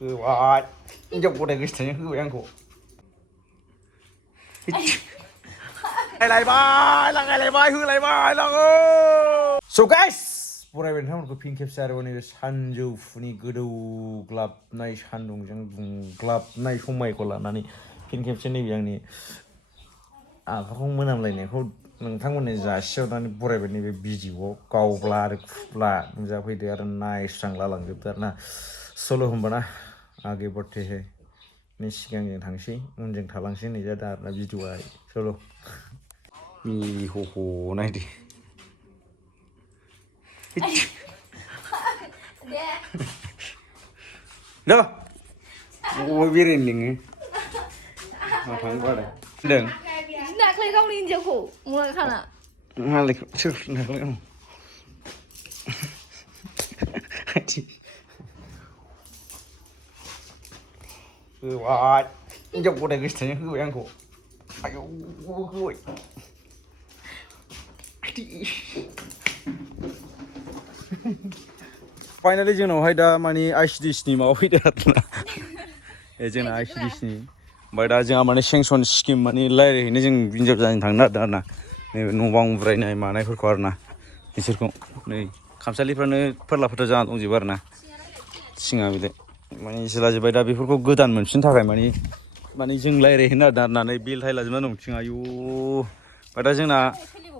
hwjabai Hinjao GODAI GWSTWNAI NI hwjabai So guys बरायबाय नोंथांमोनखौ फिन खेबसे आरोबाव नैबे सानजौफुनि गोदौग्लाबनाय सान्दुंजों दुंग्लाबनाय समायखौ लानानै फिन खेबसे नैबे आंनि आखाखौ मोनामलायनायखौ नोंथांमोननो जासिहरनानै बरायबाय नैबे भिडिअ'आव गावब्ला आरो खुब्ला नुजाफैदो आरो नायस्रांलालांजोबदो आरो ना सल' होनबाना आगे बढ़ते हैं नि सिगांजों थांसै उनजों थालांसै नै जादों आरोना भिडिअ'आ सल' मिह'ह नायदो dah, mau birin nih, matang pada, deng. Nak kali kau ni jauh, mulai kana. Malik, sur, nak kali. Wah, Hinjao GODAI GWSTWNAI NI ayo, gue. Finally जोंनावहाय दा माने ICDC माबा फैदो आरोना जोंना ICDC ओमफ्राय दा जोंहा माने सेंसन स्किम माने रायज्लायहैनो जों हिनजाव जानो थांनो नागिरदों आरोना नैबे न' बां बुरायनाय मानायफोरखौ आरोना बिसोरखौ नै खामसालिफ्रानो फोरला फोथा जाना दंजोबो आरोना सिङा बिलाय माने जिला जोब्बाय दा बेफोरखौ गोदान मोनफिननो थाखाय माने जों रायज्लायहैनो नागिरदों आरोना नै बेल थायलाजोबना दं थिं आयु ओमफ्राय दा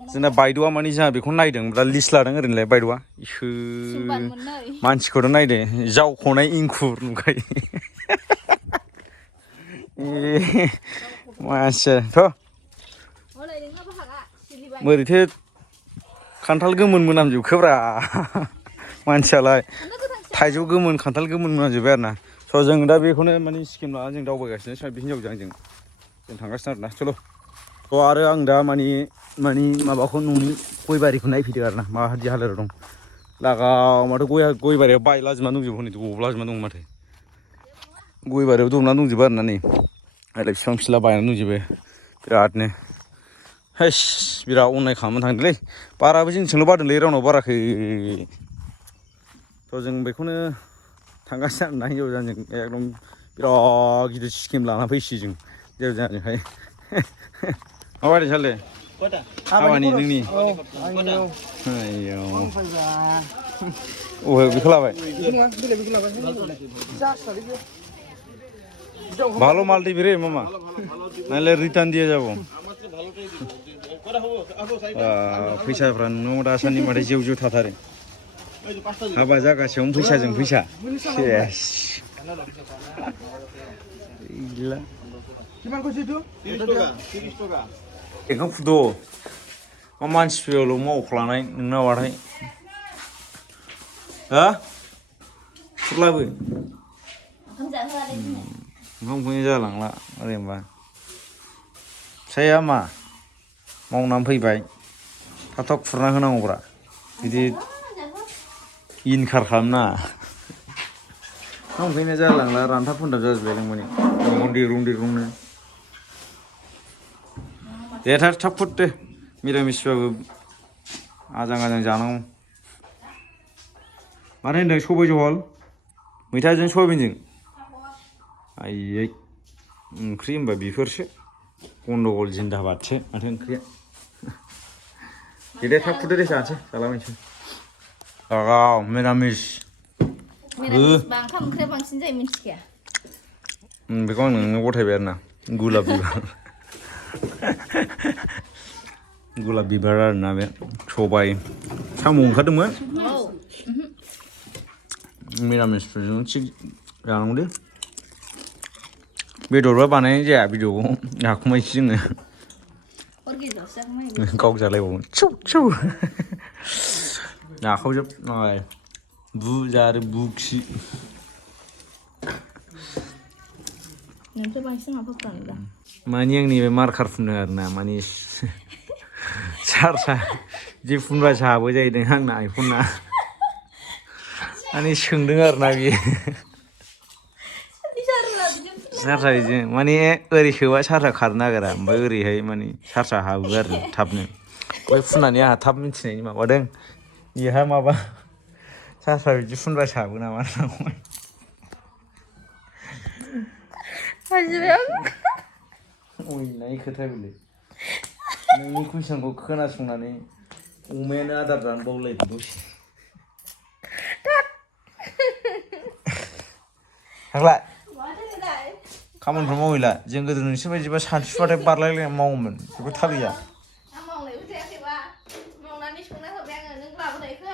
जोंना बायद'आ माने जोंहा बेखौ नायदों दा लिस्ट लादों ओरैनोलाय बायद'आ इसोर मानसिखौथ' नायदो जावख'नाय इंखुर नुखायो मानसियाथ' बोरैथो खान्थाल गोमोन मोनामजोबखोब्रा मानसियालाय थाइजौ गोमोन खान्थाल गोमोन मोनामजोब्बाय आरोना स' जों दा बेखौनो माने स्किम लानानै जों दावबायगासिनो बे हिनजावजों जों थांगासिनो आरोना सल' आरो आं दा माने माबाखौ न'नि गय बारिखौ नायफैदो आरोना माबायदि हालोदाव दं लागाव माथो गय बारियाव बायलाजोबना दंजोबो हनै गब्लाजोबना दं माथो गय बारियाव दंना दंजोबो आरोना नै आरो बिफां फिला बायनानै दंजोबो बिरादनो हेस बिराद अननाय खालामनो थांदोंलै बाराबो जोंनिथिंल' बारदोंलै रावनाव बाराखै थ' जों बेखौनो थांगासिनो आरोना हिनजाव जानो एकदम बिराद गिदिर स्किम लाना फैसै जों हिनजाव जानोहाय माबायदि साले हाबानि नोंनि बेखौ लाबाय ভালো মাল দিবি রে মামা নাহলে রিটার্ন দিয়ে যাব फैसाफ्रा नोंनाव दासान्दि माथो जेव जेव थाथारो हाबा जागासेयावनो फैसाजों फैसा सेस गैला बेखौ फुद' मा मानसिफोराल' मावख्लानाय नोंना माथाय हा फुरलाबो ओंखामखौनो जालांला ओरै होनबा फिसाया मा मावनानै फैबाय थाब खुरना होनांगौब्रा बिदि इनकार खालामना ओंखामखौनो जालांला रानथाब फोनथाब जाजोबबाय नों माने रुंनो दे थाब फुद दे मिरामिसबाबो आजां जानांगौ मानो होनदों सबाय जहल मैथाजों सयाबिनजों आयै ओंख्रि होनबा बेफोरसो गन्डगल जिन्दाबादसो माथो ओंख्रिया दे थाब फुदो दे जानोसै जालाबायनोसै गाव मिरामिस मिरामिसबा ओंखाम ओंख्रिया बांसिन जायो मिन्थिखाया बेखौ आं नोंनो गथायबाय आरोना गुलाब बिबार आरोना बे सबाय साम' ओंखारदोंमोन मिरामिसफोरजों थिग जानांगौ दे बेदरबा बानायनाय जाया भिडिअखौ जाखुमायसै जोङो गाव जालायबावो चौ नाखावजोब बु आरो बु खि नोंसो बांसिन माबाफ्रानो दा माने आंनि बे मार्कार फुनदों आरोना माने चार्जआ बिदि फुनबा साबो जाहैदों आंना आइफनना माने सोंदों आरोना बियो चार्जआ बिदिनो माने ओरै सोबा चार्जआ खारनो नागिरा ओमफ्राय ओरैहाय माने चार्जआ हाबो आरो थाबनो ओमफ्राय फुननानै आंहा थाब मिथिनायनि माबादों बेहा माबा चार्जआ बिदि फुनबा साबो नामा हाजिबाय अयनाय खोथा बेलाय नोंनि कुइसनखौ खोनासंनानै अमायानो आदार जानो बावलायदों दसे थांलाय खामानिफ्रा मावहैला जों गोदो नोंसोर बायदिबा सानसुबाथाय बारलायलायना मावोमोन बेबो थाबैया आं मावनायबो जायाखैबा मावनानै संना होबाय आङो नों लाबोनायखौ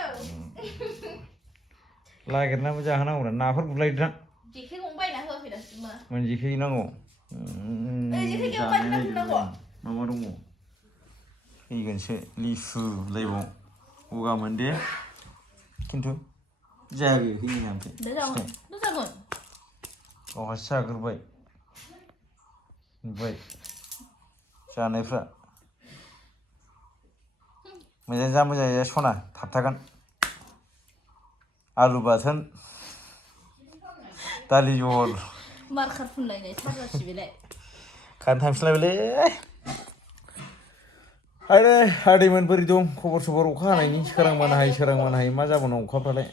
नागिरनाबो जाहोनांगौ नाफोर गुरलायदों जेखाइ गंसे बायना होआखै दासिमबो मोन जेखाइ नांगौ जेखाइ गैयाबा बायना होनांगौ माबा दङ फैगोनसो लिसुलायबाव गगा मोनदे खिन्थु जायाबो फैनो ओमफ्राय गावहासो जाग्रोबाय नुबाय जानायफ्रा मोजां जा मोजां जा सना थाबथागोन आलु बाथोन दालि जहल मार्कार फुनलायनाय साजासि बेलाय खानो थांफिनलायबायलै आरे आदैमोन बोरै दं खबर सबर अखा हानायनि सोरांबानो हायो मा जाबावनो अखाफ्रालाय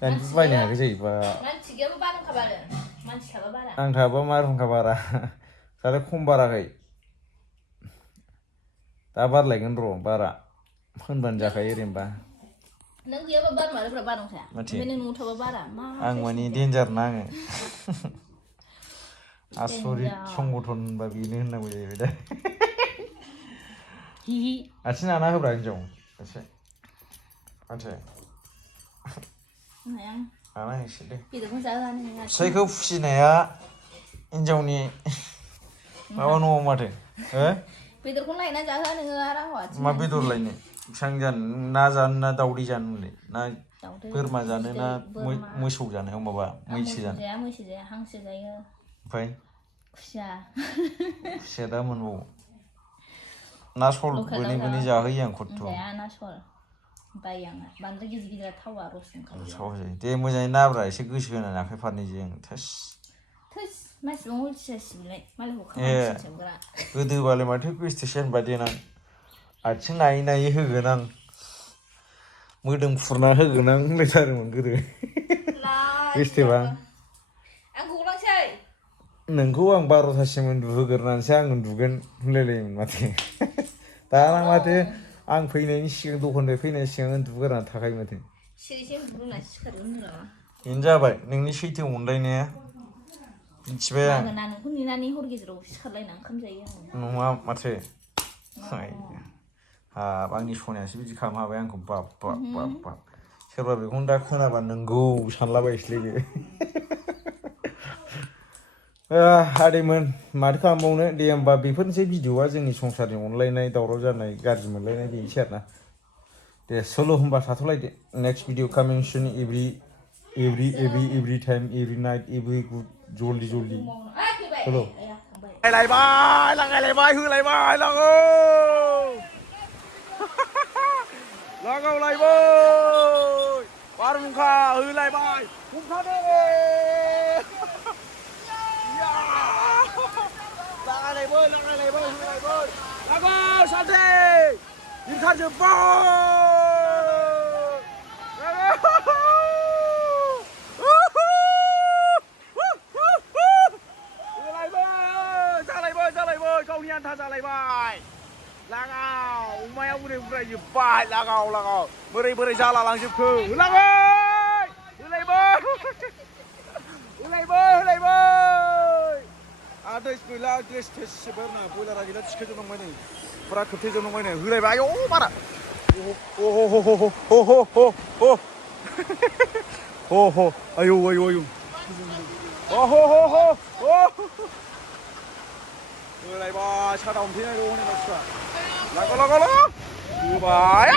दानिबो बायनो हायाखै जायोबा मानसि गैयाबा बारहुंखा बारो मानसि थाबा बारा आं थाबा बारहुंखा बारा दालाय खम बाराखै दा बारलायगोन र' बारा होनबानो जाखायो ओरैनोबा नों गैयाबा बार मारोब्रा बारहुंखाया ओमफ्राय नों न'आव थाबा बारा मा आं माने डेन्जार ना आङो आसरित संगठन होनबा बेनो होननांगौ जाहैबाय दा आथिं नाना होब्रा हिन्जाव एसे माथो नाना एसे दे फिसाइखौ फुजिनाया हिन्जावनि माबा नङा माथो हो बेदरखौ लायना जाहोआ नोङो आरो मा बेदर लायनो बेसेबां जानो ना जानो ना दावदै जानो मोनलाय ना बोरमा जानो ना मोसौ जानो माबा मैसो जानो मैसो जाया हांसो जायो ओमफ्राय खुसिया दा मोनबावो ना सल बोनै जाहोयो आं खथ्थ' जाया ना सल बायो आङो बांद्राय गिदिर गिदिर थावा रस ओंखारो दे मोजाङै नाब्रा एसे गोसो होनानै आखाइ फारनैजों थोस मानसिबा अलसियासो बेलाय मालायखौ खामानि थिनसोग्रा गोदोबालाय माथो गोसथोसो होनबा देनां आथिं नायै नायै होगोन आं मोदोम फुरना होगोन आं होनलायथारोमोन गोदो गोसथोबा आं गौलांसै नोंखौ आं 12थासिम उन्दुहोगोरनानैसो आं उन्दुगोन होनलायलायोमोन माथो दाना माथो आं फैनायनि सिगां दखाननिफ्राय फैनायनि सिगां उन्दुग्रोनानै थाखायो माथो सिरिसे उन्दुग्रोना सिखारगोन होनलाबा बेनो जाबाय नोंनि सैथो अनलायनाया मिथिबाय आं नोंखौ नेनानै हर गेजेराव सिखारलायना ओंखाम जायो आङो नङा माथो हाब आंनि सनायासो बिदि खालामनो हाबाय आंखौ बाब बाब बाब बाब सोरबा बेखौनो दा खोनाबा नोंगौ सानलाबायसैलै बे आदैमोन माथो खालामबावनो दे होमबा बेफोरनोसै भिडिअआ जोंनि संसारनि अनलायनाय दावराव जानाय गाज्रि मोनलायनाय बेनोसै आरोना दे सल' होनबा थाथ'लायदो नेक्स्ट भिडिअ कामिं सुन every time every night every good जल्दि सल' लागायलायबाय होलायबाय लागावलायबाय बारहुंखा होलायबाय हमथादो लागायलायबाय होलायबाय लागाव सानसे जालायबाय गावनि आन्था जालायबाय लागाव अमाया बोरै बुरायजोब्बाय लागाव बोरै जाला लांजोबखो होलायबाय आदै गैला गेस थेसजोबबाय आरोना बयलारा गैला थिखोजोबनांबाय नै फुरा खोबथेजोबनांबाय नै होलायबाय आयौ बारा आयौ होलायबाय साथा हमथेनाय र' हनै मानसिफ्रा लागाव होबाय